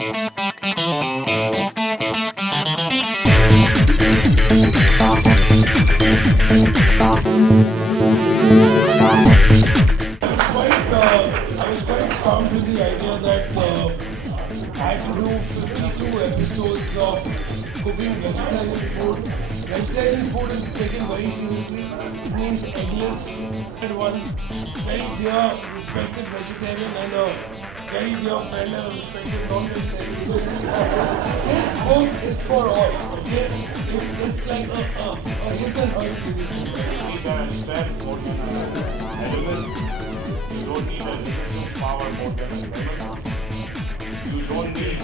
I was quite stunned with the idea that I had to do 52 episodes of cooking vegetarian food. Vegetarian food is taken very seriously. It means eggless. And one very dear, respected vegetarian and a very dear friend and a respected non-vegetarian. This book is for all. Okay? It's like a his and her series. You can understand more than an element. You don't need a resistance power more than a lemon. You don't need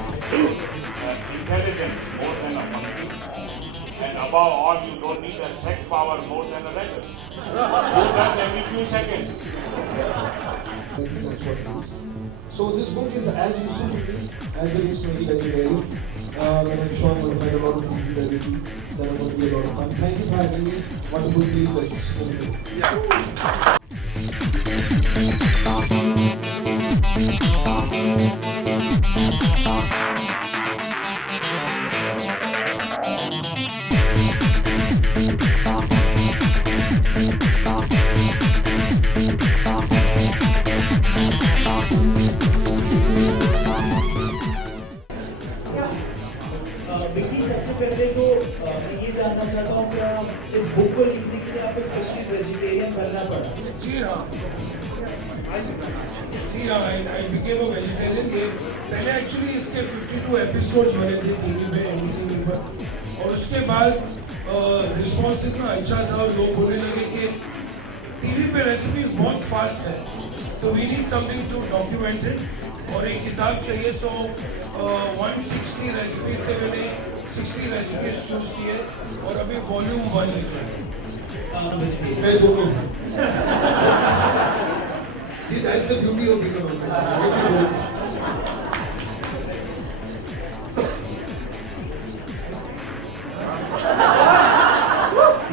intelligence more than a monkey. And above all, you don't need a sex power more than a record. Do that every few seconds. So this book is as useful to me as it is to any vegetarian. When I'm sure I'm going to find a lot of things that are going to be a lot of fun. Thank you for having me. Wonderful, please let's go. Vicky सबसे पहले तो मैं ये जानना चाहता हूँ कि इस बुक को लिखने के लिए आपको स्पेशली वेजिटेरियन बनना पड़ा? जी हाँ, I became a vegetarian. ये पहले एक्चुअली इसके 52 एपिसोड्स बने थे टीवी पे, एनडीटीवी पर, और उसके बाद रिस्पॉन्स इतना अच्छा था और लोग बोलने लगे कि टीवी पे रेसिपीज बहुत फास्ट है, तो we need something to document it और एक किताब चाहिए. सो 160 रेसिपीज से मैंने 60 रेसिपीज चूज किए और अभी वॉल्यूम 1 निकला है. मैं दोनों. See, that's the beauty of being a vegetarian.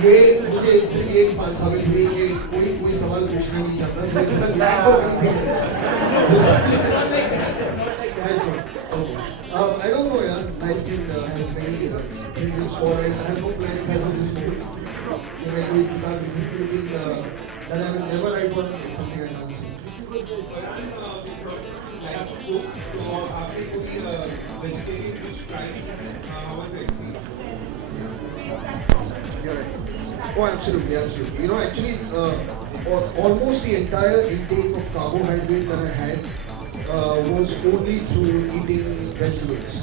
ये मुझे इसलिए एक बात साबित हुई कि कोई सवाल पूछना नहीं चाहता, तो इतना lack of anything else. I don't know, yaar. Life has many reasons for it. I have no plans as of this moment. कि मैं कोई किताब लिखूं, लेकिन that I will never write one is something I can't say. Oh, absolutely, absolutely. You know, actually, almost the entire intake of carbohydrate that I had was only through eating vegetables.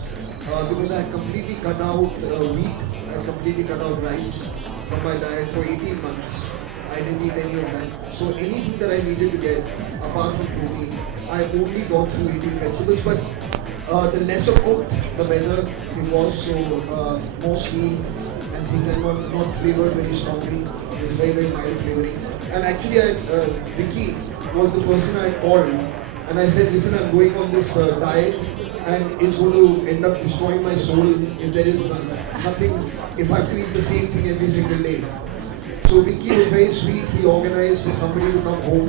Because I had completely cut out wheat, I had completely cut out rice from my diet for 18 months. I didn't eat any of that. So anything that I needed to get, apart from protein, I only got through eating vegetables. But the lesser cooked, the better it was. So more steam and things like not flavored very strongly. It's very, very mild flavoring. And actually, Vicky was the person I called. And I said, listen, I'm going on this diet and it's going to end up destroying my soul if there is nothing, if I have to eat the same thing every single day. So Vicky was very sweet. He organized for somebody to come home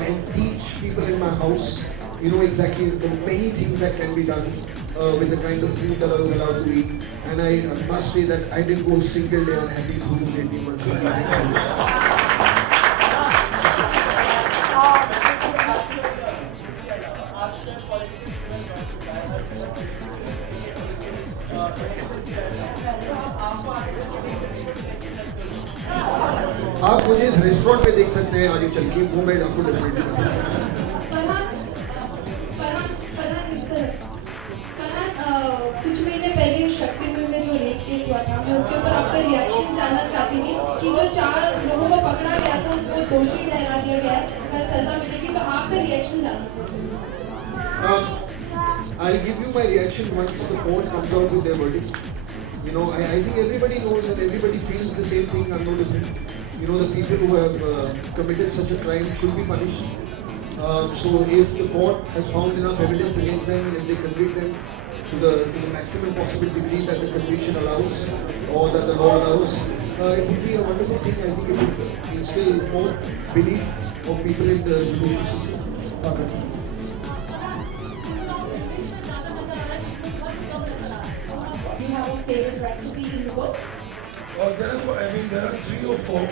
and teach people in my house, you know, exactly the many things that can be done with the kind of food that I was allowed to eat. And I must say that I didn't go a single day unhappy through those 18 months. आप मुझे restaurant में देख सकते हैं आगे चल के, वो मैं आपको डेफिनेटली बता सकता हूँ. कुछ महीने पहले शक्तिपुर में जो रेप केस हुआ था, मैं उसके ऊपर आपका रिएक्शन जानना चाहती थी कि जो 4 लोगों को पकड़ा गया था उसको दोषी ठहरा दिया गया है, सजा मिलेगी, तो आपका रिएक्शन जानना. I'll give you my reaction once the court comes out with their verdict. You know, I think everybody knows and everybody feels the same thing. I'm no different. You know, the people who have committed such a crime should be punished. So if the court has found enough evidence against them and if they convict them to the maximum possible degree that the conviction allows or that the law allows, it would be a wonderful thing. I think it would instill more belief of people in the judicial system. favorite recipe in the book? There are 3 or 4.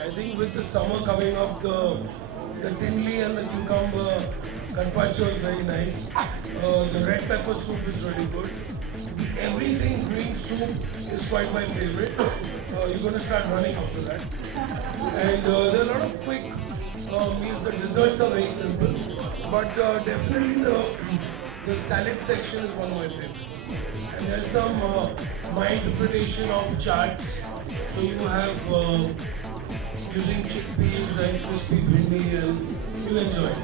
I think with the summer coming up, the tinley and the cucumber carpaccio is very nice. The red pepper soup is really good. The everything green soup is quite my favorite. You're going to start running after that. And there are a lot of quick meals. The desserts are very simple, but definitely the salad section is one of my favorites. And there's some my interpretation of charts. So you have using chickpeas and crispy bhindi, and you'll enjoy it.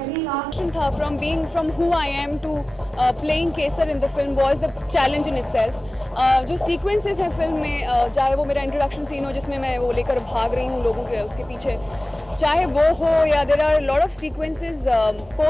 Any last Question था from who I am to playing Kesar in the film was the challenge in itself. जो sequences हैं film में, चाहे वो मेरा introduction scene हो जिसमें मैं वो लेकर भाग रही हूँ लोगों के उसके पीछे, चाहे वो हो या there are a lot of sequences